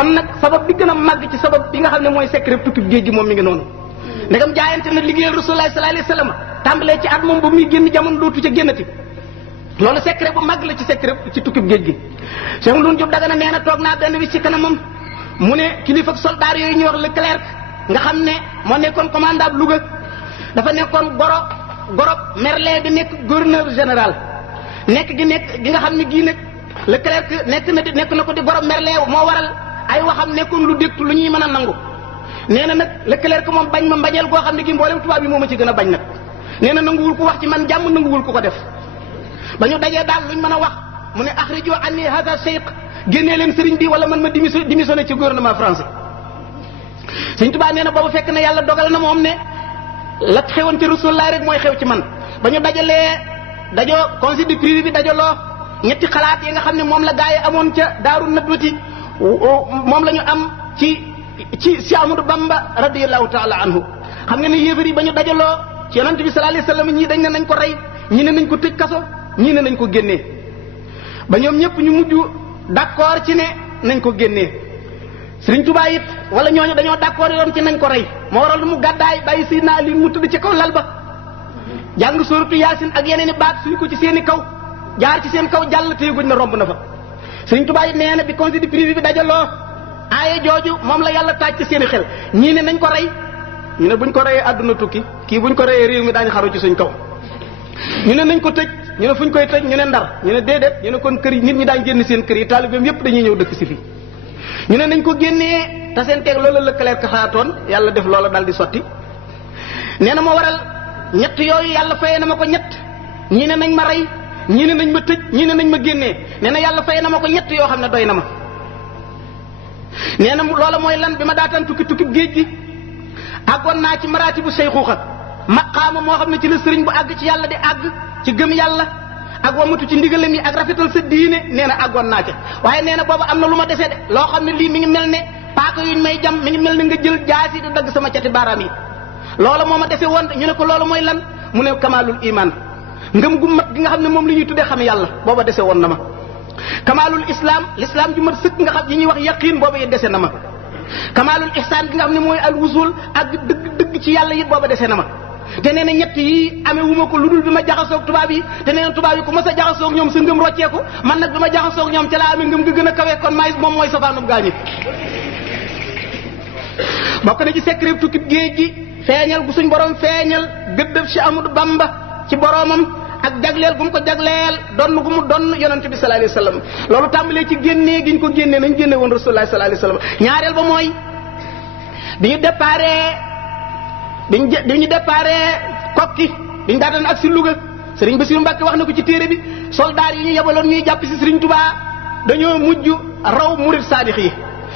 kon nag sabab bi gën a màgg ci sabab bi nga xam ne mooy secret tukki géej gi moom mi ngi noonu ndegam jaayante na liggéeyal Rasulullah sallallahu alayhi wasallam tàmbalee ci at moom ba muy génn jamono dootu ca génnati loolu secret bu màgg la ci secret ci tukki géej gi Cheikh Ndoune Diop Dagana nee na toog naa benn bis ci kanamam mu ne kilifa ak soldat yooyu ñuy wax Leclerc nga xam ne moo nekkoon commandant Louga dafa nekkoon goro Merlin bi nekk gouverneur général nekk gi nga xam ne gii nag Leclerc nekk na ko di goro Merlin moo waral ay waxam nekkoon lu dégtu lu ñuy mën a nangu nee na nag Leclerc moom bañ ma mbañeel goo xam ne gi mboolem tubaab bi moo ma ci gën a bañ nag nee na nanguwul ko wax ci man jàmm nanguwul ko def ba ñu dajee daal luñ mën a wax mu ne axrijo anni hada cheikh génnee leen sëriñ bi wala man ma démissionné ci gouvernement français Sëriñ Tuubaa nee na boobu fekk na yàlla dogal na moom ne la xewoon ci Rasulullah rek mooy xew ci man ba ñu dajoo conseil de privé bi dajaloo ñetti xalaat yi nga xam ne moom la gaa yi amoon ca Daaru Nadwati moom la ñu am ci Amadou Bamba radiyallahu taala anhu xam nga ne yéefar yi ba ñu dajaloo ci yonent bi sallallahu alayhi wasallam ñii dañ ne nañ ko rey ñii ne nañ ko tëj kaso ñii ne nañ ko génnee ba ñoom ñëpp ñu mujj d'accord ci ne nañ ko génnee Sëriñ Tuubaa it wala ñooñu dañoo d'accord yoon ci nañ ko rey moo waral mu gàddaay bàyyi Seydina Ali mu tëdd ci kaw lal ba jàng sóoratu Yaasin ak yeneen i baat suñ ko ci seen i kaw jaar ci seen kaw jàll téyeguñ na romb na fa Sëriñ Tuubaa it nee na bi conseil de privé bi dajaloo aaye jooju moom la yàlla taaj ci seen i xel ñii ne nañ ko rey ñu ne buñ ko reyee àdduna tukki kii buñ ko reyee réew mi daañu xaru ci suñ kaw ñu ne nañ ko tëj ñu ne fuñ koy tëj ñu ne Ndar ñu ne déedéet ñu ne kon kër yi nit ñi daañ génn seen kër yi taalibeem yépp dañuy ñëw dëkk si fii ñu ne nañ ko génnee te seen teeg loola Leclerc xalaatoon yàlla def loola daal di sotti nee na ma waral ñett yooyu yàlla fayee na ma ko ñett ñii ne nañ ma rey ñii ne nañ ma tëj ñii ne nañ ma génnee nee na yàlla fayee na ma ko ñett yoo xam ne doy na ma nee na loola mooy lan bi ma daataan tukki géej gi àggoon naa ci maraati bu seyxuuxa maqaama moo xam ne ci la sëriñ bu àgg ci yàlla di àgg ci gëm yàlla ak wamatu ci ndigalam yi ak rafetal sa diine nee na àggoon naa ca waaye nee na boobu am na lu ma dese de loo xam ne lii mi ngi mel ne paaka yuñ may jam mi ngi mel ne nga jël jaasi di dagg sama cati baaraam yi loola moo ma dese woon ñu ne ko loolu mooy lan mu ne kamaalul iman ngëm gu mat gi nga xam ne moom la ñuy tuddee xam yàlla booba dese woon na ma kamaalul islam l'islam ju mat sëkk nga xam yi ñuy wax yaqiin booba yi dese na ma kamaalul ihsaan gi nga xam ne mooy al wusul ak dëgg ci yàlla it booba dese na ma te nee na ñett yi amee wu ma ko lu dul bi ma jaxasoog tubaab yi te nee na tubaab yi ku ma sa jaxasoog ñoom sa ngëm rocceeku man nag bi ma jaxasoog ñoom ca laa amee ngëm nga gën a kawe kon maay moom mooy safaanub gaañi bokk na ci secret tukki géej gi feeñal gu suñ borom feeñal gëddëf si Amadou Bamba ci boromam ak jagleel gu mu ko jagleel donn gu mu donn yonent bi sallallahu alayhi wasallam loolu tàmbalee ci génnee gi ñu ko génnee nañ génne woon rasulullah sallallahu alayhi wasallam ñaareel ba mooy bi ñu déparé kokki bi ñu daataan ak si Louga Serigne Bassirou Mbacké wax na ko ci téere bi soldat yi ñu yebaloon ñuy jàpp si Serigne Touba dañoo mujj raw murid saadix yi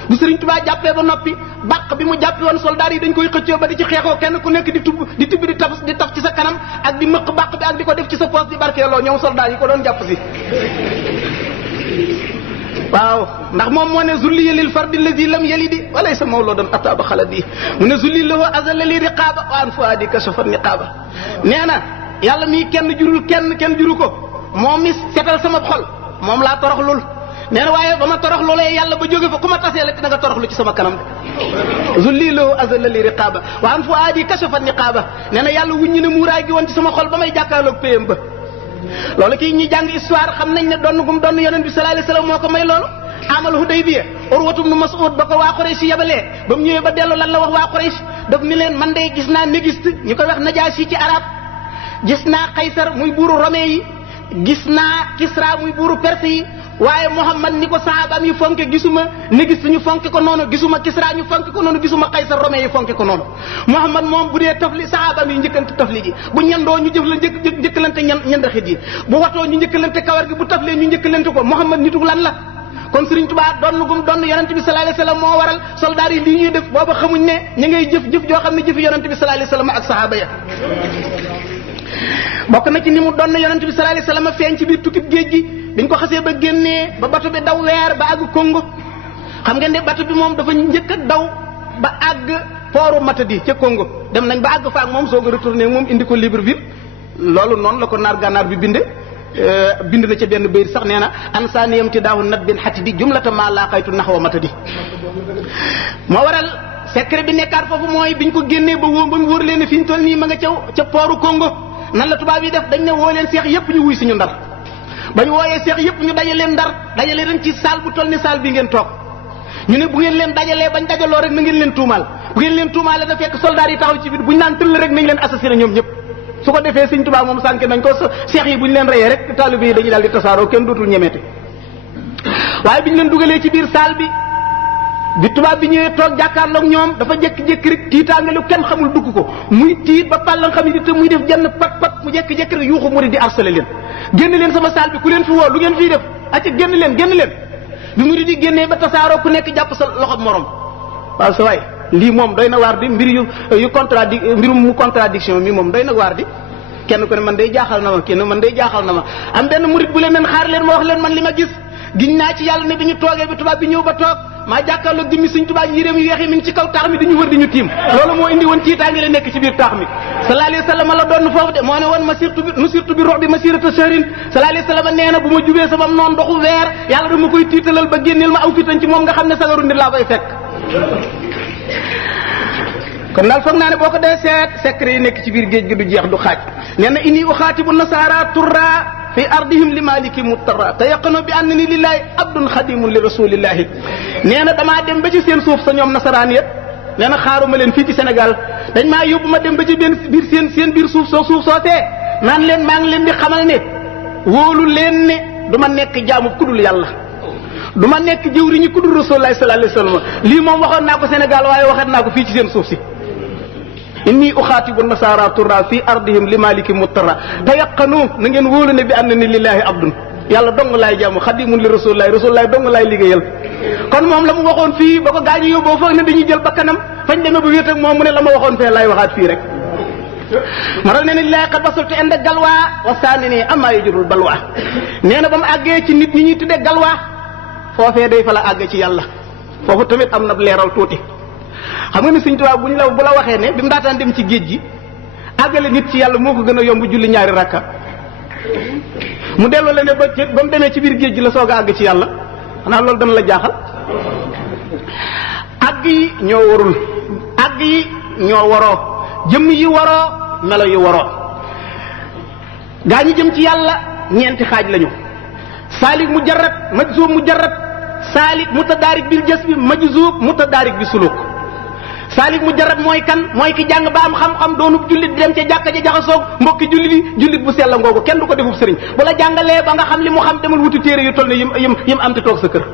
bu Serigne Touba jàppee ba noppi bàq bi mu jàppi woon soldat yi dañ koy xëccoo ba di ci xeexoo kenn ku nekk di taf ci sa kanam ak di mëq bàq bi ak di ko def ci sa poos di barkeeloo ñoom soldat yi ko doon jàpp si waaw ndax moom moo ne zulliya lil fardi allazi lam yalidi walaysa mawludan ataba xaladi mu ne zulli lahu azala li riqaba wa an fuadi kashafa niqaba nee na yàlla mii kenn juru ko moom mi setal sama xol moom laa toroxlul nee na waaye ba ma toroxlulee yàlla ba jóge fa ku ma tasee la dina nga toroxlu ci sama kanam zulli lahu azala li riqaba wa an fuadi kashafa niqaba nee na yàlla wuññi na muuraay gi woon ci sama xol ba may jàkkaarloog péyam ba loolu kii ñi jàng histoire xam nañ ne donn gum donn yonent bi sallallahu alayhi wasallam moo ko may loolu amal Hudaybiya Urwatu ibn Mas'ud ba ko waa Quraysh yabalee ba mu ñëwee ba dellu lan la wax waa Quraysh daf ni leen man de gis naa négiste ñu koy wax Najaasi ci arab gis naa Qaysar muy buuru Romain yi gis naa Kisra muy buuru Perse yi waaye Muhammad ni ko sahabaam yi fonke gisuma négiste ñu fonke ko noonu gisuma Kisra ñu fonke ko noonu gisuma Qaysar Romain yi fonke ko noonu Muhammad moom bu dee tafli sahabaam yi njëkkante tafli ji bu ñandoo ñu jëf la njëkkalante ñandaxit yi bu watoo ñu njëkkalante kawar gi bu taflee ñu njëkkalante ko Muhammad nitu lan la kon Serigne Touba donn gum donn yonent bi sallallahu alayhi wasallam moo waral soldat yi lii ñuy def booba xamuñ ne ñu ngay jëf joo xam ne jëfi yonent bi sallallahu alayhi wasallam ak sahaba ya bokk na ci ni mu donn yonent bi sallallahu alayhi wasallam feeñ ci biir tukkib géej gi biñ ko xasee ba génnee ba bato bi daw weer ba àgg Congo xam ngeen ne bato bi moom dafa njëkk a daw ba àgg pooru Matadi ca Congo dem nañ ba àgg fa ak moom soog a retourné moom indi ko Libreville loolu noonu la ko naar gànnaar bi binde bind na ca benn bayit sax nee na ansaaniyam ti daahu nat bin xati di jumlata maa laa xaytu naxwa Matadi moo waral secret bi nekkaat foofu mooy biñ ko génnee ba mu wóor leen ne fi ñu toll nii ma nga ca pooru Congo nan la tubaab yi def dañ ne woo leen seex yépp ñu wuy si ñu Ndar bañ wooyee seex yépp ñu daje leen Ndar dajale leen ci salle bu toll ni salle bi ngeen toog ñu ne bu ngeen leen dajalee bañ dajaloo rek na ngeen leen tuumaal bu ngeen leen tuumaalee da fekk soldat yi taxaw ci biir buñ naan tëll rek nañ leen assassiné ñoom ñëpp su ko defee Sëñ Tuubaa moom sànk nañ ko seex yi buñ leen reyee rek taalibe yi dañuy daal di tasaaroo kenn dootul ñemeete waaye biñ leen dugalee ci biir salle bi tubaab bi ñëwee toog jàkkaarloog ñoom dafa jékki-jékki rek tiitaange lu kenn xamul dugg ko muy tiit ba pàllan xam ni te muy def jenn pat mu jékki-jékki rek yuuxu murid di harcelé leen génn leen sama salle bi ku leen fi woo lu ngeen fiy def acca génn leen bi murid di génnee ba tasaaroo ku nekk jàpp sa loxo morom waaw sa waay lii moom doy na waar di mbir mbirum mu contradiction mi moom doy na waar di kenn ku ne man day jaaxal na ma am benn murid bu leen xaar leen ma wax leen man li ma gis giñ naa ci yàlla ne bi ñu toogee bi tubaab bi ñëw ba toog maa jàkkaarloog jëmmi Sëñ Tuubaa yéreem yu weex yi mi ngi ci kaw taax mi dañu wër di ñu tiim loolu moo indi woon tiitaange la nekk ci biir taax mi sallallahu alayhi wa sallam la doon foofu de moo ne woon masirtu bi rox bi masirata shahrin sallallahu alayhi wa sallam nee na bu ma jubee sama noon doxu weer yàlla dama koy tiitalal ba génneel ma aw fitan ci moom nga xam ne sagaru nit laa koy fekk kon daal foog naa ne boo ko dee seet secret yi nekk ci biir géej gi du jeex du xaaj nee na inni uxaatibu nasaara turra fi ardihim li maliki muttara te yaqano bi ànd ni lillahi abdun xadimun li rasulillahi nee na damaa dem ba ci seen suuf sa ñoom nasaraan yëpp nee na xaaruma leen fii ci Sénégal dañ maa yóbbu ma dem ba ci biir seen biir suuf soosee naan leen maa ngi leen di xamal ne wóolu leen ne du ma nekk jaamu kudul yàlla du ma nekk jëwriñu kudul rasulullahi sallallahu alayhi wasallam lii moom waxoon naa ko Sénégal waaye waxat naa ko fii ci seen suuf si inni uxaatibu nasara turra fi ardihim li maliki muttara tayaqanu na ngeen wóolu ne bi ànd ni lillahi abdun yàlla dong laay jaamu xadimun li rasulillahi dong laay liggéeyal kon moom la mu waxoon fii ba ko gaañu yóbboo foog ne dañuy jël bakkanam fañ demee ba wéet ak moom mu ne la ma waxoon fee laay waxaat fii rek maral ne ne lillahi qad basultu inda galwa wa saani nii amma yajurul balwa nee na ba mu àggee ci nit ñi ñuy tuddee galwa foofee day fa la àgg ci yàlla foofu tamit am na leeral tuuti xam nga ni Sëñ Tuubaa bu la waxee ne bi mu daataan dem ci géej gi àggale nit ci yàlla moo ko gën a yomb julli ñaari rakka mu delloo la ne ba mu demee ci biir géej gi la soog a àgg ci yàlla xanaa loolu dana la jaaxal àgg yi ñoo warul àgg yi ñoo waroo jëmm yi waroo melo yi waroo gaa ñi jëm ci yàlla ñeenti xaaj lañu saalik mujarrad majzuub mujarrad saalik mutadaarik bil jasbi majzuub mutadaarik bi suluk saalik mujarrad mooy kan mooy ki jàng ba am xam-xam doonub jullit di dem ca jàkka ja jaxasoog mbokki jullit yi jullit bu sell ngoogu kenn du ko defub sëriñ bu la jàngalee ba nga xam li mu xam demal wuti téere yu toll ne yim am te toog sa kër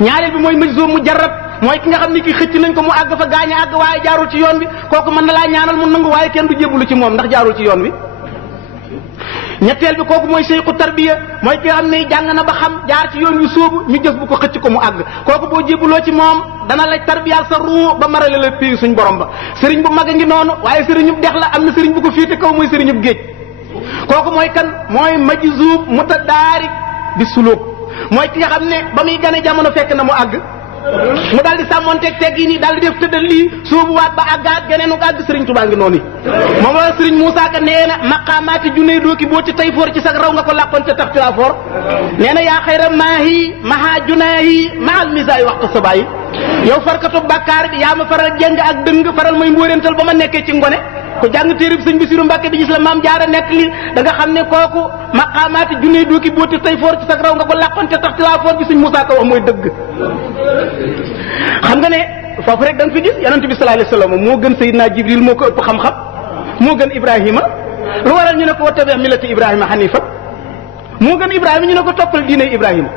ñaareel bi mooy majzuub mujarrad mooy ki nga xam ni ki xëcc nañ ko mu àgg fa gaañ a àgg waaye jaarul ci yoon bi kooku mën na laa ñaanal mu nangu waaye kenn du jébbalu ci moom ndax jaarul ci yoon wi ñetteel bi kooku mooy seyxu tarbiya mooy ki nga xam ne jàng na ba xam jaar ci yoon wi sóobu ñu jëf bu ko xëcc ko mu àgg kooku boo jébbaloo ci moom dana la tarbiyaal sa ruu ba marale la pii suñ borom ba sëriñ bu mag a ngi noonu waaye sëriñub dex la am na sëriñ bu ko féete kaw mooy sëriñub géej kooku mooy kan mooy majzuub mutadaarik bi suluk mooy ki nga xam ne ba muy gane jamono fekk na mu àgg mu daal di sàmmonteeg teg yi nii daal di def tëddal lii sóobuwaat ba àggaat geneenu àgg sëriñ Tuubaa ngi noonu moom la sëriñ Moussa Ka nee na maqaamaati junne dooki boo ci tay foor ci sag raw nga ko làqoon ca tax ci laa foor nee na yaa xayra maahi maha junaahi mahal misaay waxtu sabayi yow farkatu bàkkaar bi yaa ma faral jeng ak dëng faral may mbóorental ba ma nekkee ci ngone ku jàng téereb sëñ Basiru Mbàkke bi gis la maam jaara nekk li da nga xam ne kooku maqaamaati junne dooki boo ci tay foor ci sag raw nga ko làqoon ca tax ci laa foor bi sëñ Moussa Ka wax mooy dëgg xam nga ne foofu rek da nga fi gis yonent bi sallallahu alayhi wasallam moo gën Seydina Jibril moo ko ëpp xam-xam moo gën Ibrahima lu waral ñu ne ko wattabi millati Ibrahima hanifa moo gën Ibrahima ñu ne ko toppal diine Ibrahima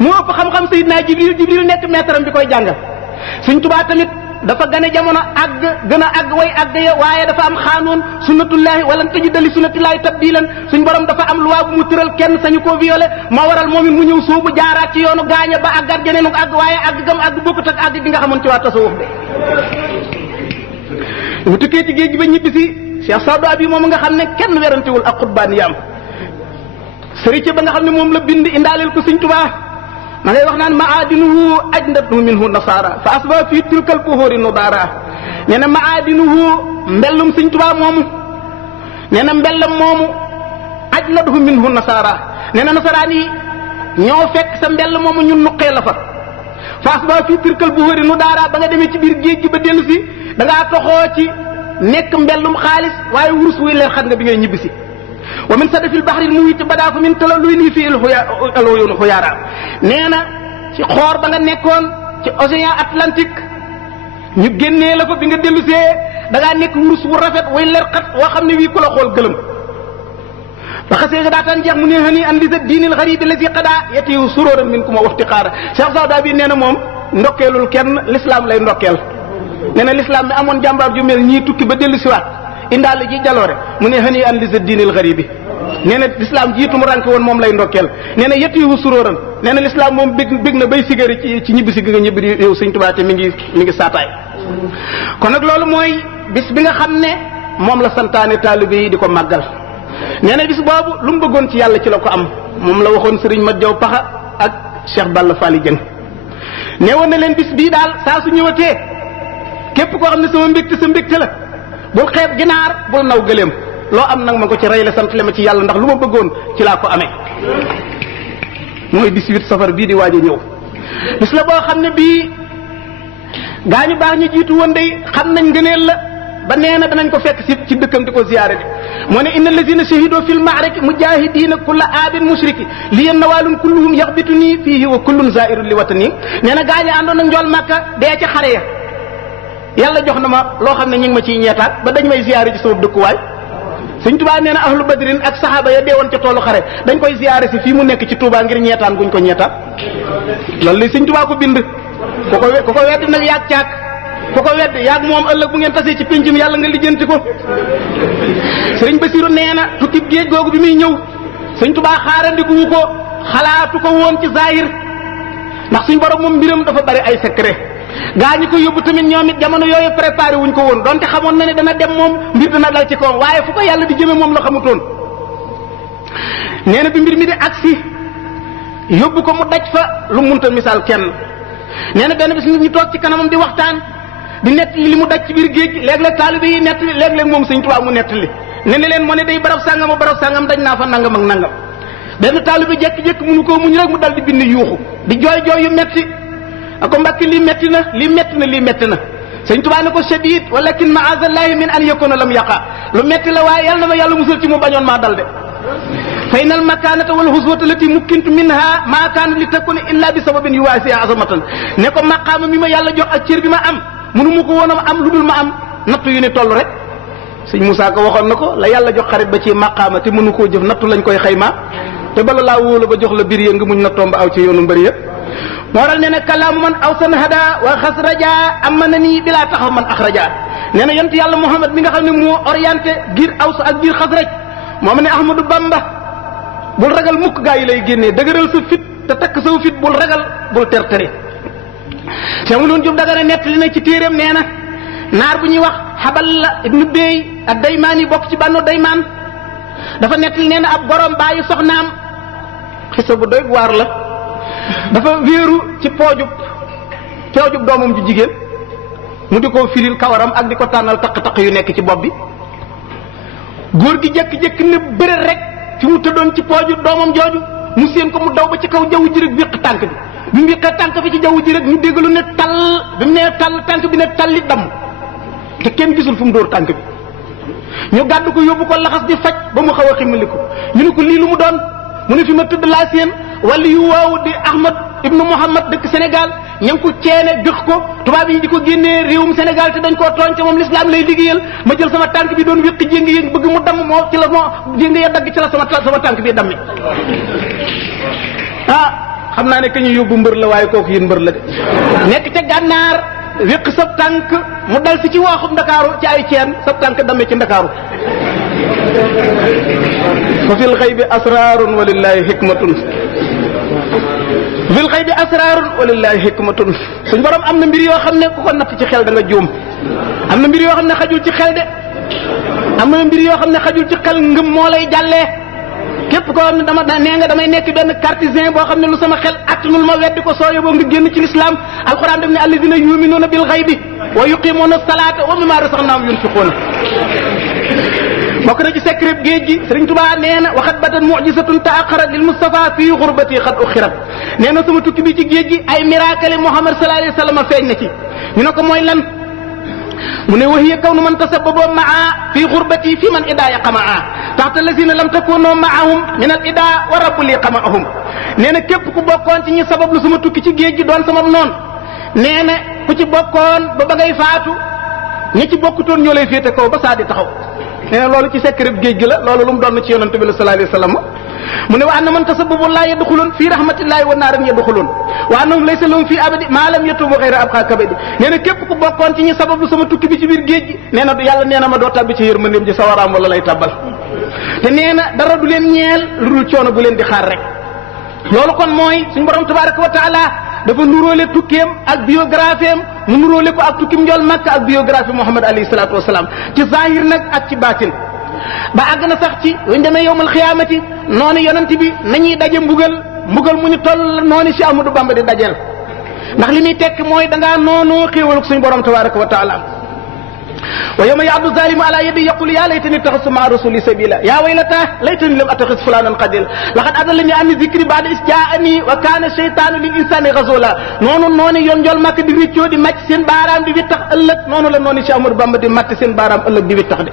moo ëpp xam-xam Seydina Jibril nekk maître am bi koy jàngal Sëñ Tuubaa tamit dafa gane jamono gën a àgg way àgg ya waaye dafa am xaanoon sunnatullahi wala tajida li sunnatillahi tabdilan suñ borom dafa am loi bu mu tëral kenn sañu koo violé moo waral moom it mu ñëw soobu jaaraat ci yoonu gaaña ba àggaat geneenu àgg waaye àgg gam àgg bokkut ak àgg gi nga xamoon ci waa tasawuf de bu tukkee ci géej gi ba ñibbi si Cheikh Sadou Abi moom nga xam ne kenn werantewul ak xutbaan yaam sëriñ ba nga xam ne moom la bind indaaleel ko Sëñ Tuubaa ma ngay wax naan maadinuhu ajnatu minhu nasara fa asba fii tilkal puhuri nudara nee na maadinuhu mbellum Sëñ Tuubaa moomu nee na mbellam moomu ajnatu minhu nasara nee na nasaraan yi ñoo fekk sa mbell moomu ñun nuqee la fa faas ba fii tirkal bu wëri nu daaraa ba nga demee ci biir géej gi ba dellu si da ngaa toxoo ci nekk mbellum xaalis waaye wurus wuy leer xam nga bi ngay ñibbi si wa min sadafil bahril muhit badaa fa min tala luy nii fii alxuyunu xuyaara nee na ci xoor ba nga nekkoon ci océan Atlantique ñu génnee la ko bi nga dellu see da ngaa nekk wurus wu rafet way leer xat woo xam ne wii ku la xool gëlëm ba xasee nga daataan jeex mu ne hani an li sa diinil xarib la si xadaa yetiwu suróoran min ku ma waxti xaara Cheikh Sawda bi nee na moom ndokkeelul kenn l'islam lay ndokkeel nee na l'islam mi amoon jàmbaar ju mel ñii tukki ba dellu siwaat indaale ji jaloore mu ne hani an li sa diinil xarib bi nee na l'islam jiitu mu ranke woon moom lay ndokkeel nee na yetiwu suróoran nee na l'islam moom bég na bay sigari ci ñibbi si gi nga ñibbi yow Sëñ Tuubaa te mi ngi saataay kon nag loolu mooy bis bi nga xam ne moom la santaane taalibe yi di ko màggal nee na bis boobu lu mu bëggoon ci yàlla ci la ko am moom la waxoon sëriñ Mat Jaw Paxa ak Cheikh Balla Faali Jëng nee woon na leen bis bii daal saa su ñëwatee képp koo xam ne sama mbégte sa mbégte la bul xeeb ginaar bul naw gëléem loo am nag ma ko ci rey la sant le ma ci yàlla ndax lu ma bëggoon ci laa ko amee mooy 18 safar bii di waaj a ñëw bis la boo xam ne bii gaañu baax ñu jiitu woon day xam nañ ngëneel la ba nee na danañ ko fekk ci dëkkam di ko ziyaare di moo ne inna allazina shahidoo fil ma'raki mujahidina kulla aabin mushriki li yen nawaalun kulluhum yaxbitu nii fiihi wa kullun zairun li watani nee na gaañu àndoon ak njool màkka dee ca xare ya yàlla jox na ma loo xam ne ñu ngi ma ciy ñeetaat ba dañ may ziyaare ci sama dëkkuwaay Sëñ Tuubaa nee na ahlu badrin ak saxaaba ya deewoon ca toolu xare dañ koy ziyaare si fii mu nekk ci Tuubaa ngir ñeetaan guñ ko ñeetaat loolu li Sëñ Tuubaa ko bind ku ko wedd nag yaag caag ku ko wedd yaag moom ëllëg bu ngeen tasee ci péncum yàlla nga lijjanti ko Sëriñ Basiru nee na tukkib géej googu bi muy ñëw Sëñ Tuubaa xaarandikuwu ko xalaatu ko woon ci zahir ndax suñ borom moom mbiram dafa bari ay secret gaa ñi ko yóbbu tamit ñoom it jamono yooyu préparé wuñ ko woon donte xamoon na ne dana dem moom mbir dana dal ci kawam waaye fu ko yàlla di jëme moom la xamutoon nee na bi mbir mi di agsi yóbbu ko mu daj fa lu munta misaal kenn nee na benn bis ñu toog ci kanamam di waxtaan di nettali li mu daj ci biir géej gi léeg-léeg taalibe yi nettali léeg-léeg moom Sëñ Tuubaa mu nettali ne ne leen moo ne day barab sàngam daj naa fa nangam ak nangam benn taalibe jékki-jékki mënu koo muñ rek mu dal di bind yuuxu di jooy yu metti ako mbàkki lii metti na Sëñ Tuubaa ne ko shadid walakin ma'azallahi min an yakuna lam yaqa lu metti la waaye yàlla na ma yàlla musal ci mu bañoon maa dal de fa inal makanata wal huswata lati mukkintu minha ma kaana li takuna illa bi sababin yuwaasi azamatan ne ko maqaama mi ma yàlla jox ak cër bi ma am mënu ma ko woon a am lu dul ma am nattu yu ni toll rek sëñ Moussa ko waxoon na ko la yàlla jox xarit ba ci maqaama te mënu koo jëf nattu lañ koy xayma te bala laa wóola ba jox la bir ya nga muñ na tomba aw ci yoonu mbëri ya mooral nee na kalaamu man awsan hada wa xasraja amma na nii bilaa taxaw man axraja nee na yonent yàlla Muhammad mi nga xam ne moo orienté giir aws ak giir xasraj moo ma ne Ahmadou Bamba bul ragal mukk gaa yi lay génnee dëgëral sa fit te takk sa fit bul ragal bul terteri Cheikh Mouloune Diop Dagana nettali na ci téeréem nee na naar bu ñuy wax xabal la ibnu Bey ak daymaan yi bokk ci bànno daymaan dafa nettali nee na ab borom bàyyi soxnaam xisa bu doy waar la dafa wéeru ci poojub doomam ju jigéen mu di ko firil kawaram ak di ko tànnal taq-taq yu nekk ci bopp bi góor gi jékki-jékki ne bëre rek fi mu tëddoon ci pooju doomam jooju mu séen ko mu daw ba ci kaw jaww ji rek wéq tànk bi mu wéqee tànk fi ci jaww ji rek ñu déggalu ne tall bi mu nee tall tànk bi ne talli damm te kenn gisul fu mu dóor tànk bi ñu gàddu ko yóbbu ko laxas di faj ba mu xaw a ximmali ko ñu ne ko lii lu mu doon mu ne fi ma tëdd laa séen wala yu waaw di Ahmad ibnu Muhammad dëkk Sénégal ña ngi ko ceene dëx ko tubaab yi di ko génnee réewum Sénégal te dañ koo tooñ te moom l'islam lay liggéeyal ma jël sama tànk bi doon wéqi jéngi yéen bëgg mu damm moo ci la moo jéngi ya dagg ci la sama tànk bi dammi xam naa ne ka ñu yóbbu mbër la waaye kooku yéen mbër la de nekk ca gànnaar wéq sab tànk mu dal si ci waaxum Ndakaaru ci ay ceen sab tànk damme ci Ndakaaru fa fil xaybi asrarun walillahi hikmatun fil xaybi asrarun walillahi hikmatun suñ borom am na mbir yoo xam ne ku ko natt ci xel da nga juum am na mbir yoo xam ne xajul ci xel de am na mbir yoo xam ne xajul ci xel ngëm moo lay jàllee képp koo xam ne nee nga damay nekk benn cartésien boo xam ne lu sama xel attanul ma weddi ko soo yóbboo nga génn ci l'islam alquran def ne alladina yuminuuna bil xaybi wa yuqimuuna salaata wa mimma razaqnahum yunfiquuna bokk na ci secret géej gi Sëriñ Tuubaa nee na waxat batan mu'jizatun ta'akhkharat lil Mustafa fii xurbati xat uxirat nee na sama tukki bi ci géej gi ay miracle Muhammad sallallahu alayhi wa sallam feeñ na ci ñu ne ko mooy lan mu ne wahiya kawnu man tasababa maa fii xurbati fi man idaa yaqamaa taxta lazina lam takunu maahum min al idaa wa rabbu li qamaahum nee na képp ku bokkoon ci ñi sabab lu sama tukki ci géej gi doon sama noon nee na ku ci bokkoon ba ngay faatu ñi ci bokkutoon ñoo lay féete kaw ba saa di taxaw nee na loolu ci secret géej gi la loolu lu mu doon ci yonante bi sallallahu alayhi wa sallam mu ne wa anna man tasabbabu laa yadxulun fii rahmatillahi wa naaran yadxulun wa annahum laysa lahum fii abadi maa lam yatubu xayra abqa kabadi nee na képp ku bokkoon ci ñi sabablu sama tukki bi ci biir géej gi nee na yàlla nee na ma doo tabbi ci yërmandeem ji sawaraam wala lay tabbal te nee na dara du leen ñeel lu dul coono bu leen di xaar rek loolu kon mooy suñu borom tabaraka wa taala dafa nuróole tukkeem ak biographie am mu nuróole ko ak tukkim njool Makka ak biographie Muhammad alayhi salaatu wasalaam ci zahir nag ak ci baatin ba àgg na sax ci buñ demee yowmal xiyaamati noonu yonent bi nañuy daje mbugal mu ñu toll noonu si Ahmadu Bamba di dajeel ndax li muy tekk mooy dangaa noonu xéewaluk suñu borom tabaraka wa taala wa yawma ya'addu zalimu ala yadi yaqulu ya laytani ittakhadhtu ma'a rasuli sabila ya waylata laytani lam attakhidh fulanan qadil laqad adallani an dhikri ba'da is ja'ani wa kana shaytanu lil insani ghazula noonu yoon njool Makka di réccoo di màcc seen baaraam di wittax ëllëg noonu la noonu si Ahmadu Bamba di màtt seen baaraam ëllëg di wittax de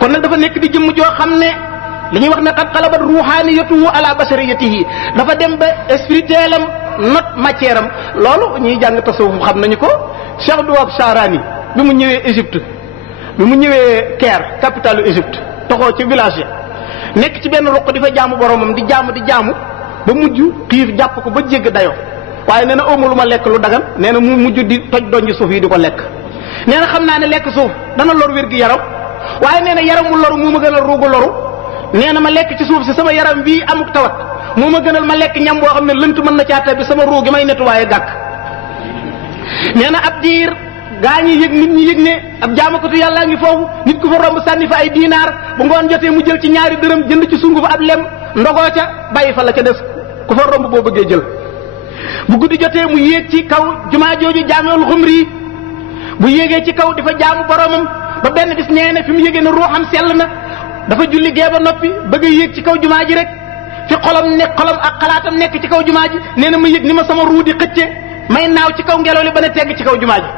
kon nag dafa nekk di jëmm joo xam ne li ñuy wax ne qad qalabat ruhaniyatuhu ala bashariyatihi dafa dem ba spirituel am not matière am loolu ñuy jàng tasawuf xam nañu ko Cheikh Douab Charani bi mu ñëwee Égypte bi mu ñëwee Caire capitalu Égypte toxoo ci village yi nekk ci benn ruq di fa jaamu boromam di jaamu ba mujj xiif jàpp ko ba jégg dayoo waaye nee na awma lu ma lekk lu dagan nee na mu mujj di toj donj suuf yi di ko lekk nee na xam naa ne lekk suuf dana lor wér gi yaram waaye nee na yaramu loru moo ma gënal ruugu loru nee na ma lekk ci suuf si sama yaram bii amuk tawat moo ma gënal ma lekk ñam boo xam ne lënt mën na caata bi sama ruu gi may nettuwaaye gàkk nee na ab diir gaa ñi yëg nit ñi yëg ne ab jaamakatu yàllaa ngi foofu nit ku fa romb sànni fa ay diinaar bu ngoon jotee mu jël ci ñaari dërëm jënd ci sunguf ab lem ndogoo ca bàyyi fa la ca des ku fa romb boo bëggee jël bu guddi jotee mu yéeg ci kaw jumaa jooju jaamewul xumri bu yéegee ci kaw di fa jaamu boromam ba benn bis nee na fi mu yégee ne ruuxam sell na dafa julli gee ba noppi bëgg a yéeg ci kaw jumaa ji rek fi xolam ak xalaatam nekk ci kaw jumaa ji nee na ma yëg ni ma sama ruu di xëcce may naaw ci kaw ngelaw li ba ne tegg ci kaw jumaa ji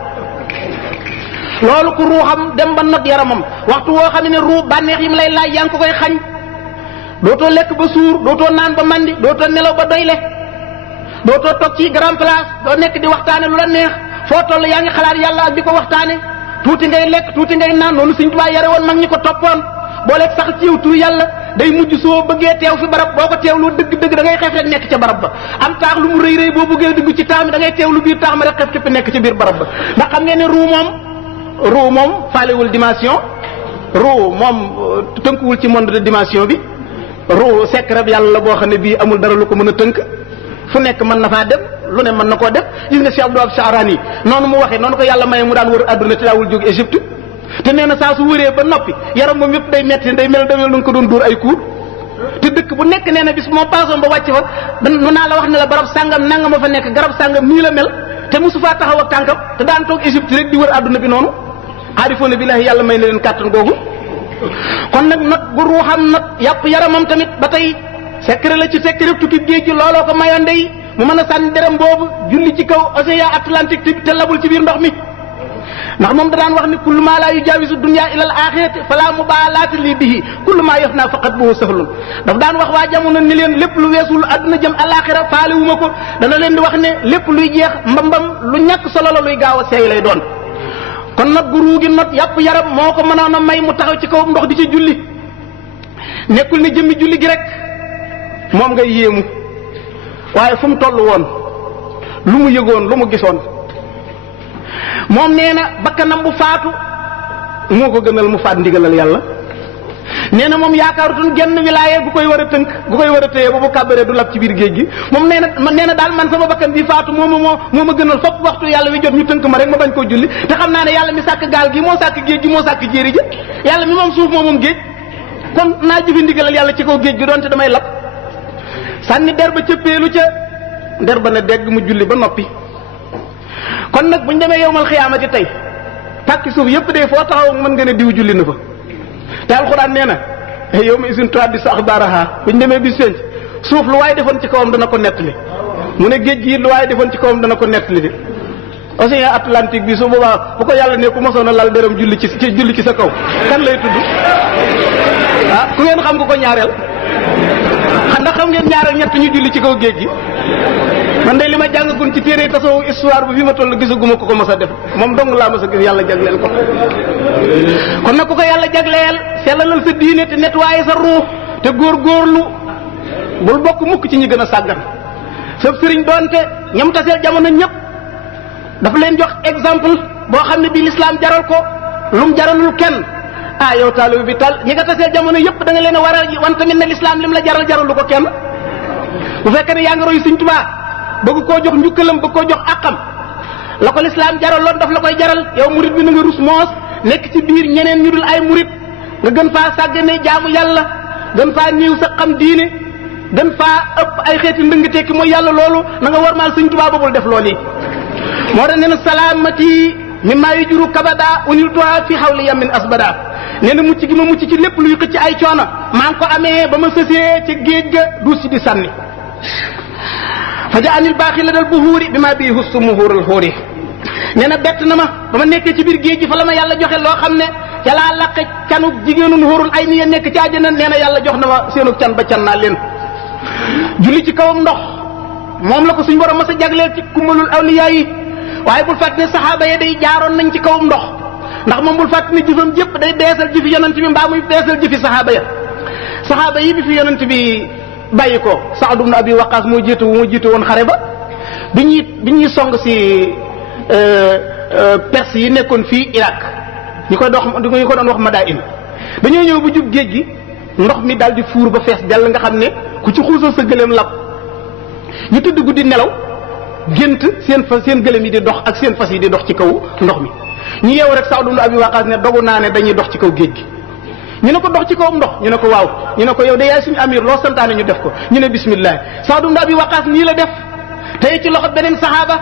loolu ku ruuxam dem ba not yaramam waxtu woo xam ne ruu bànneex yi mu lay laaj yaa ngi ko koy xañ dootoo lekk ba suur dootoo naan ba mandi dootoo nelaw ba doyle dootoo toog ci grand place doo nekk di waxtaane lu la neex foo toll yaa ngi xalaat yàlla ak di ko waxtaane tuuti ngay lekk tuuti ngay naan noonu Sëriñ Tuubaa yare woon mag ñi ko toppoon boo lekk sax ci yow tur yàlla day mujj soo bëggee teew fi barab boo ko teewlu dëgg da ngay xef rek nekk ca barab ba am taax lu mu rëy boo bëggee dugg ci taax mi da ngay teewlu biir taax ma rek xef képp nekk ci biir barab ba ndax xam ngeen ne ruu moom faalewul dimension ruu moom tënkuwul ci monde de dimension bi ruu secret yàlla la boo xam ne bii amul dara lu ko mën a tënk fu nekk mën na faa dem lu ne mën na koo def gis nga Cheikh Douab Charani noonu mu waxee noonu ko yàlla maye mu daan wër adduna te daawul jóg Égypte te nee na saa su wëree ba noppi yaram moom yëpp day metti day mel lu nga ko doon dóor ay kuur te dëkk bu nekk nee na bis moo paasoon ba wàcc fa nu naa la wax ne la barab sàngam nanga ma fa nekk garab sàngam nii la mel te mosu faa taxaw ak tànkam te daan toog Égypte rek di wër adduna bi noonu aarifoona billaahi yàlla may na leen kàttan googu kon nag not bu ruuxam not yàpp yaramam tamit ba tey secret la ci secret tukki géej gi looloo ko mayoon day mu mën a sànni derem boobu julli ci kaw océan Atlantique te labul ci biir ndox mi ndax moom da daan wax ni kullu maa laa yujaawizu dunya ila al axirati fala mubaalaati lii bihi kullu maa yafnaa faqat buhu sahlun daf daan wax waa jamono ni leen lépp lu weesul àdduna jëm alaxira faale wu ma ko dana leen di wax ne lépp luy jeex mbambam lu ñàkk solo la luy gaaw a seey lay doon kon nag bu ruugi not yàpp yaram moo ko mënoon a may mu taxaw ci kaw ndox di ci julli nekkul ne jëmmi julli gi rek moom ngay yéemu waaye fu mu toll woon lu mu yëgoon lu mu gisoon moom nee na bakkanam bu faatu moo ko gënal mu faat ndigalal yàlla nee na moom yaakaarutoon genn wilaaye bu koy war a tënk bu koy war a téye ba bu kàbbaree du lab ci biir géej gi moom nee na daal man sama bakkan bi faatu moo ma gënal fopp waxtu yàlla wi jot ñu tënk ma rek ma bañ koo julli te xam naa ne yàlla mi sàkk gaal gi moo sàkk géej gi moo sàkk jéeri ji yàlla mi moom suuf moom géej kon naa jëfe ndigalal yàlla ci kaw géej gi doonte damay lab sànni der ba cëppeelu ca der ba ne dégg mu julli ba noppi kon nag buñ demee yowmal xiyaamati tey pàkki suuf yëpp de foo taxaw mën nga ne diw julli na fa te alxuraan nee na yow ma isin tuaddi sa axbaaraha buñ demee bis penc suuf lu waaye defoon ci kawam dana ko nettali mu ne géej gi lu waaye defoon ci kawam dana ko nettali de océan Atlantique bi su boobaa bu ko yàlla ne ku mosoon a lal dërëm julli ci sa kaw kan lay tudd ah ku ngeen xam nga ko ñaareel ndax xam ngeen ñaareel ñett ñu julli ci kaw géej gi man day li ma jàngagun ci téere tasawuf histoire bu fi ma toll gisaguma ko mos a def moom dong laa mos a gis yàlla jagleel ko kon nag ku ko yàlla jagleel sellalal sa diine te nettoyé sa ruux te góorgóorlu bul bokk mukk ci ñi gën a sàggan sa sëriñ doonte ñam taseel jamono ñëpp dafa leen jox exemple boo xam ne bii l'islam jaral ko lum jaralul kenn yow taalibe bi tal ñi nga taseel jamono yëpp da nga leen a war a wan tamit ne l'islam lim la jaralu ko kenn bu fekkee ne yaa ngi roy Sëriñ Tuubaa bëgg koo jox njukkalam bëgg koo jox àqam la ko l'islam jaraloon daf la koy jaral yow murit bi na nga rus moos nekk ci biir ñeneen ñu dul ay murit nga gën faa sàggane jaamu yàlla gën faa néew sa xam diine gën faa ëpp ay xeeti ndëng tekki mooy yàlla loolu na nga warmaal Sëriñ Tuubaa boobul def loolu yi moo tax nee na salaamati mimmaa yujuru kabada uniltuha fi xawli yamin asbada nee na mucc gi ma mucc ci lépp luy xëcc ay coono maa ngi ko amee ba ma sësee ca géej ga duus si di sànni fa ja anil baaxi la dal buhuuri bi maa bii hustu muhuural xuuri nee na bett na ma ba ma nekkee ci biir géej gi fa la ma yàlla joxe loo xam ne ca laa laqe canuk jigéenu muhuurul ay ni ya nekk ci àjjana nee na yàlla jox na ma seenu can ba can naa leen julli ci kawam ndox moom la ko suñ borom mas a jagleel ci kumbalul awliyaa yi waaye bul fàtte ne saxaaba ya day jaaroon nañ ci kawam ndox ndax moom bul fàtte ne jëfam jëpp day beesal jëfi yonent bi mbaa muy beesal jëfi saxaaba yi bi fi yonent bi bàyyi ko Saad ibn Abi Waqaas moo jiitu woon xare ba bi ñuy song si Perse yi nekkoon fii Irak ñu ko doon wax Madain dañoo ñëw bu jub géej gi ndox mi daal di fuur ba fees dell nga xam ne ku ci xuusal sa gëléem lab ñu tëdd guddi nelaw gént seen gëléem yi di dox ak seen fas yi di dox ci kaw ndox mi ñu yeewu rek Saad ibn Abi Waqaas ne dogu naa ne dañuy dox ci kaw géej gi ñu ne ko dox ci kawam ndox ñu ne ko waaw ñu ne ko yow de yaay suñu amir loo santaane ñu def ko ñu ne bismillah Saad ibn Abi Waqaas nii la def tey ci loxo beneen sahaaba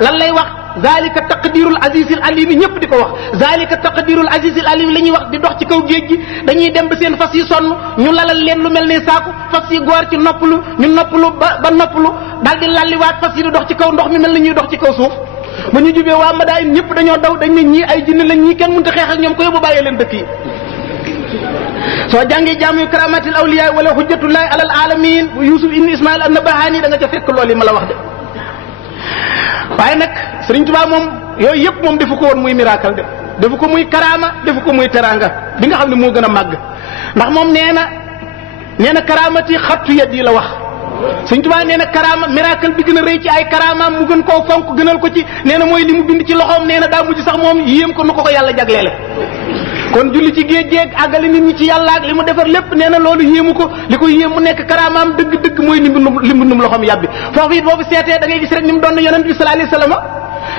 lan lay wax zalika taqdirul azizil alim yi ñëpp di ko wax zalika taqdirul azizil alim la ñuy wax di dox ci kaw géej gi dañuy dem ba seen fas yi sonn ñu lalal leen lu mel ne saaku fas yi goor ci noppalu ñu noppalu ba noppalu daal di lalliwaat fas yi di dox ci kaw ndox mi mel na ñuy dox ci kaw suuf ba ñu jubee waa Madain ñëpp dañoo daw dañ ne ñii ay jinne lañ ñii kenn mënut a xeex ak ñoom ko yóbbu bàyyee leen dëkk yi soo jàngee jaamu karamatil awliya wala hujjatullahi alal alamin bu Yusuf ibn Ismail an-Nabahani da nga ca fekk loolu yi ma la wax de waaye nag Sëriñ Tuubaa moom yooyu yëpp moom defu ko woon muy miracle de defu ko muy karama defu ko muy teranga bi nga xam ne moo gën a màgg ndax moom nee na karamati xattu yat yi la wax Sëriñ Tuubaa nee na karama miracle bi gën a rëy ci ay karamaam mu gën koo fonk gënal ko ci nee na mooy li mu bind ci loxoom nee na daa mujj sax moom yéem ko nu ko yàlla jagleele kon julli ci géej géej àggale nit ñi ci yàlla ak li mu defar lépp nee na loolu yéemu ko li ko yéem mu nekk karamaam dëgg-dëgg mooy li mbindum loxoom yàbbi foofu it boobu seetee da ngay gis rek ni mu doon yonent bi sallallahu alayhi wasallam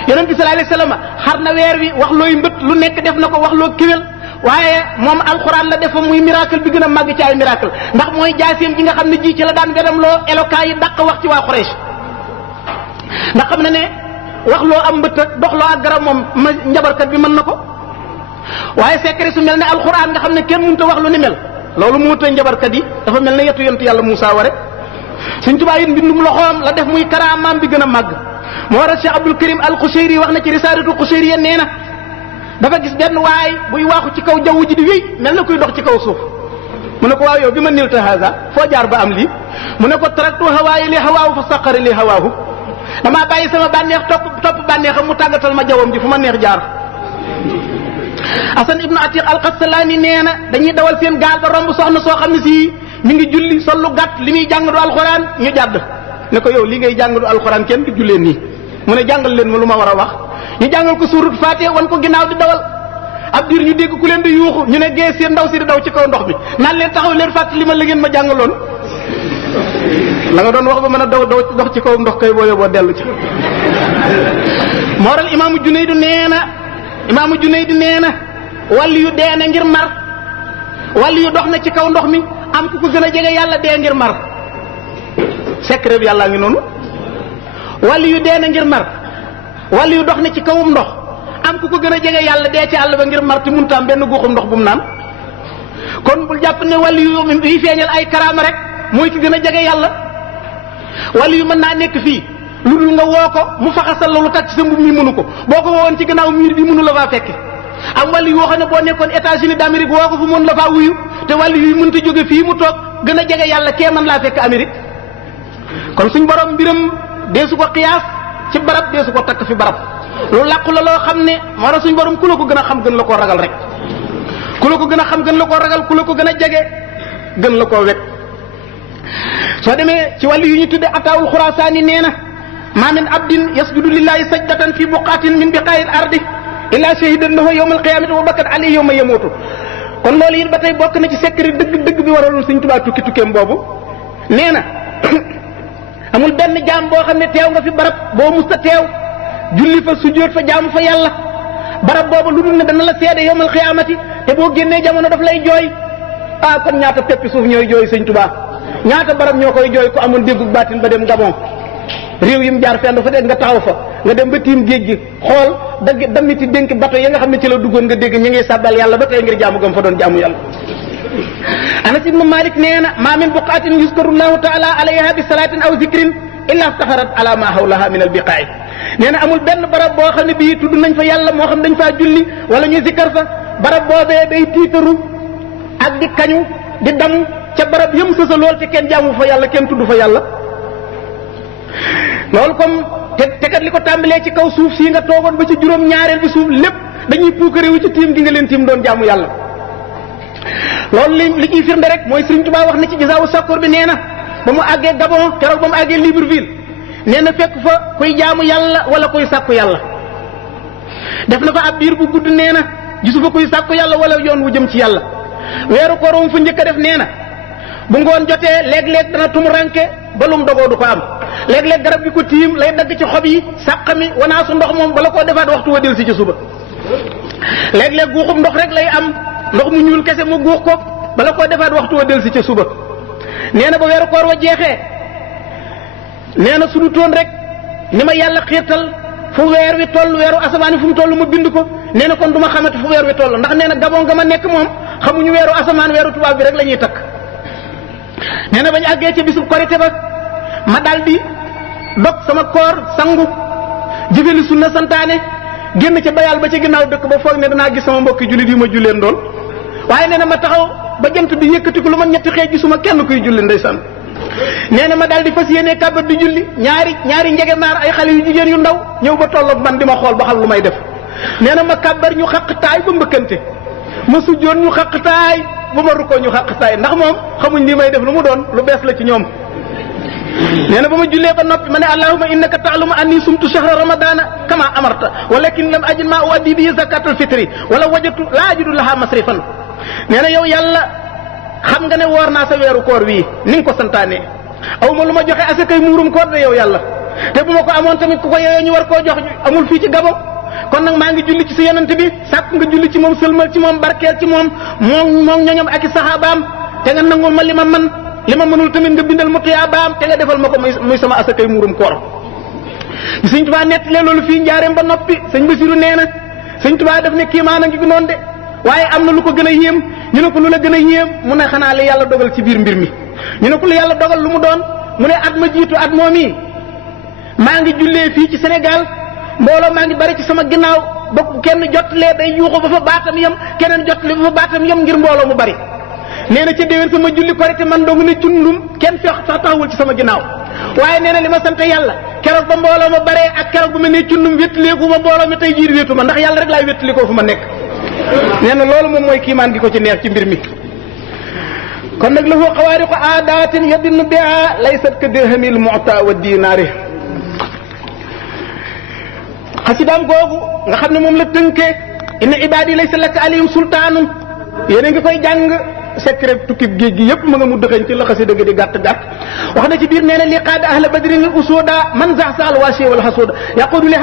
yonent bi sallallahu alayhi wasallam xar na weer wi wax looy mbët lu nekk def na ko wax loo kéwél waaye moom alxuraan la defa muy miracle bi gën a màgg ci ay miracle ndax mooy jaaseem ji nga xam ne ji ci la daan wedam loo éloquent yi dàq wax ci waa Quraysh ndax xam na ne wax loo am mbët ak dox loo ak garab moom njabarkat bi mën na ko waaye secret su mel ne alxuraan nga xam ne kenn mënut a wax lu ni mel loolu moo tax njabarkat yi dafa mel ne yetu yontu yàlla Muusaa wa rek Sëriñ Tuubaa it mbindum loxoom la def muy karaamaam bi gën a màgg moo war a Cheikh Abdul Karim al-Qushayri wax na ci risalatu Qushayri ya nee na dafa gis benn waay buy waaxu ci kaw jaww ji di wéy mel na kuy dox ci kaw suuf mu ne ko waaw yow bi ma nilta haza foo jaar ba am lii mu ne ko taraktu hawaayi li hawaahu fa saqari li hawaahu damaa bàyyi sama bànneex topp bànneexam mu tàggatal ma jawwam ji fu ma neex jaar Asan ibnu Atiq al-Qassalaani nee na dañuy dawal seen gaal ba romb soxna soo xam ne si mi ngi julli sol lu gàtt li muy jàng du alxuraan ñu jàdd ne ko yow li ngay jàng du alxuraan kenn du jullee nii mu ne jàngal leen ma lu ma war a wax ñu jàngal ko suurat Faatiha wan ko ginnaaw di dawal ab diir ñu dégg ku leen di yuuxu ñu ne gee seen ndaw si di daw ci kaw ndox mi naan leen taxaw leen fàttali ma la ngeen ma jàngaloon la nga doon wax ba mën a daw dox ci kaw ndox kay boo yóbboo dellu ci mooral imaamu Junayd nee na wàllu yu dee na ngir mar wàllu yu dox na ci kaw ndox mi am ku ko gën a jege yàlla dee ngir mar secret bi yàllaa ngi noonu wàllu yu dee na ngir mar wàllu yu dox na ci kawum ndox am ku ko gën a jege yàlla dee ci àll ba ngir mar te mënut am benn guuxum ndox bu mu naan kon bul jàpp ne wàllu yu yi feeñal ay karaama rek mooy ki gën a jege yàlla. wàllu yu mën naa nekk fii lu dul nga woo ko mu faxasal loolu tag ci sa mbub mi mënu ko boo ko woowoon ci gannaaw miir bi mënu la faa fekke am wàllu yoo xam ne boo nekkoon États-Unis d'Amérique woo ko fu mën la faa wuyu te wàllu yu mënta jóge fii mu toog gën a jege yàlla kee mën laa fekk Amérique. kon suñ borom mbiram deesu ko xiyaas ci barab deesu ko takk fi barab lu làqu la loo xam ne moo tax suñ borom ku la ko gën a xam gën la koo ragal rek ku la ko gën a xam gën la koo ragal ku la ko gën a jege gën la koo wekk. soo demee ci wàllu yu ñu tudde ataawul xuraasaani nee na maa min abdin yasjudu lillahi sajdatan fi buqaatin min biqaayil ardi illa shahidan lahu yawma alqiyamati wa bakkat alayhi yawma yamuutu. kon loolu it ba tey bokk na ci secret dëgg bi waraloon Sëñ Tuubaa tukkeem boobu nee na amul benn jaam boo xam ne teew nga fi barab boo musta teew julli fa sujjóot fa jaamu fa yàlla barab boobu lu dul ne dana la seede yawmal qiyaamati te boo génnee jamono daf lay jooy. kon ñaata peppi suuf ñooy jooy Sëñ Tuubaa ñaata barab ñoo koy jooy ko amoon déggu baatin ba dem Gabon réew yi mu jaar fenn fa dégg nga taxaw fa nga dem ba tiim géej gi xool dagg damiti dénk bato yi nga xam ne ci la duggoon nga dégg ñu ngi sàbbal yàlla ba tey ngir jaamu gam fa doon jaamu yàlla. Anas ibnu Malik nee na maa min buqaatin yuskaru llahu taala alayha bi salaatin aw zikrin illa staxarat ala ma hawlaha min al biqaay. nee na amul benn barab boo xam ne bii tudd nañ fa yàlla moo xam dañ faa julli wala ñu zikkar fa barab boobee day tiitaru ak di kañu di dam ca barab yëm sa lool te kenn jaamu fa yàlla kenn tudd fa yàlla. loolu comme te kat li ko tàmbalee ci kaw suuf sii nga toogoon ba ci juróom-ñaareel bi suuf lépp dañuy puukarewu ci tiim gi nga leen tiim doon jaamu yàlla. loolu li ciy firnde rek mooy Sëriñ Tuubaa wax na ci Gisaawu Sakkoor bi nee na ba mu àggee Gabon keroog ba mu àggee Libreville nee na fekk fa kuy jaamu yàlla wala kuy sàkku yàlla. def na fa ab biir bu gudd nee na gisu fa kuy sàkku yàlla wala yoon wu jëm ci yàlla. weeru koor mu fa njëkk a def nee na bu ngoon jotee léeg-léeg dana tumuranke ba lum dogoo du ko am léeg-léeg garab gi ko tiim lay dagg ci xob yi sàq mi wanaasu ndox moom bala koo defaat waxtu wa del si ci suba. léeg-léeg guuxum ndox rek lay am ndox mu ñuul kese mu guux ko bala koo defaat waxtu wa del si ca suba. nee na ba weeru koor wa jeexee nee na suñu toon rek ni ma yàlla xiirtal fu weer wi toll weeru asamaan fu mu toll ma bind ko nee na kon du ma xamante fu weer wi toll ndax nee na Gabon nga ma nekk moom xamuñu weeru asamaan weeru tubaab bi rek la ñuy takk. nee na bañ àggee ci bisub korite ba ma daal di dog sama koor sangu jëfeli sunna santaane génn ca bayal ba ca ginnaaw dëkk ba foog ne danaa gis sama mbokki jullit yi ma julleen doon waaye nee na ma taxaw ba jant bi yëkkatiku lu ma ñetti xeej gisuma kenn kuy julli ndeysaan. nee na ma daal di fas yéene kàbbat di julli ñaari njegemaar ay xale yu jigéen yu ndaw ñëw ba tolloog man di ma xool ba xam lu may def. nee na ma kàbbar ñu xaqtaay ba mbëkkante ma sujjoon ñu xaqtaay ba ma rukkoo ñu xaqtaay ndax moom xamuñ li may def lu mu doon lu bees la ci ñoom. nee na ba ma jullee ba noppi ma ne allahumma innaka ta'lamu anni sumtu shahra ramadana kama amarta walakin lam ajid ma uaddi bihi zakatul fitri wala wajadtu la ajidu laha masrifan. nee na yow yàlla xam nga ne woor naa sa weeru koor wii ni nga ko santaane aw ma lu ma joxe asakay muurum koor de yow yàlla te bu ma ko amoon tamit ku ko yeyoo ñu war koo jox amul fii ci Gabon. kon nag maa ngi julli ci sa yonent bi sàkk nga julli ci moom sëlmal ci moom barkeel ci moom moom ñoñom ak i saxaabaam te nga nangul ma li ma man li ma mënul tamit nga bindal mu tuyaabaam te nga defal ma ko muy sama asakay muurum koor. Sëñ Tuubaa nettalee loolu fii njaareem ba noppi sëñ Basiru nee na Sëñ Tuubaa daf ne kii maa na ngi noonu de waaye am na lu ko gën a yéem ñu ne ko lu la gën a yéem mu ne xanaa li yàlla dogal ci biir mbir mi ñu ne ko lu yàlla dogal lu mu doon mu ne at ma jiitu at moom yi maa ngi jullee fii ci Sénégal mbooloo maa ngi bari ci sama ginnaaw ba kenn jottalee day yuuxu ba fa baatam yam keneen jottali ba fa baatam yam ngir mbooloo mu bari. nee na ca déwén sama julli korite man dong ne cundum kenn fex sax taxawul ci sama ginnaaw waaye nee na li ma sant yàlla keroog ba mbooloo ma baree ak keroog bu ma nee cundum wéttaleeku ma mbooloo mi tey jiir wéetu ma ndax yàlla rek laay wéttalikoo fu ma nekk. nee na loolu moom mooy kiimaan gi ko ci neex ci mbir mi. kon nag lahu xawaariqu aadaatin yadinnu biha laysat ka dirhamil mu'ta wa dinaari. xasidaam googu nga xam ne moom la tënkee inna ibaadi laysa laka alayhim sultaanun yéen a ngi koy jàng secret tukkib géej gi yëpp ma nga mu dëxañ ci la xasida gi di gàtt gàtt wax na ci biir nee na li qaada ahla badrin usuda man zaxsal waasi wal xasuda yaqudu li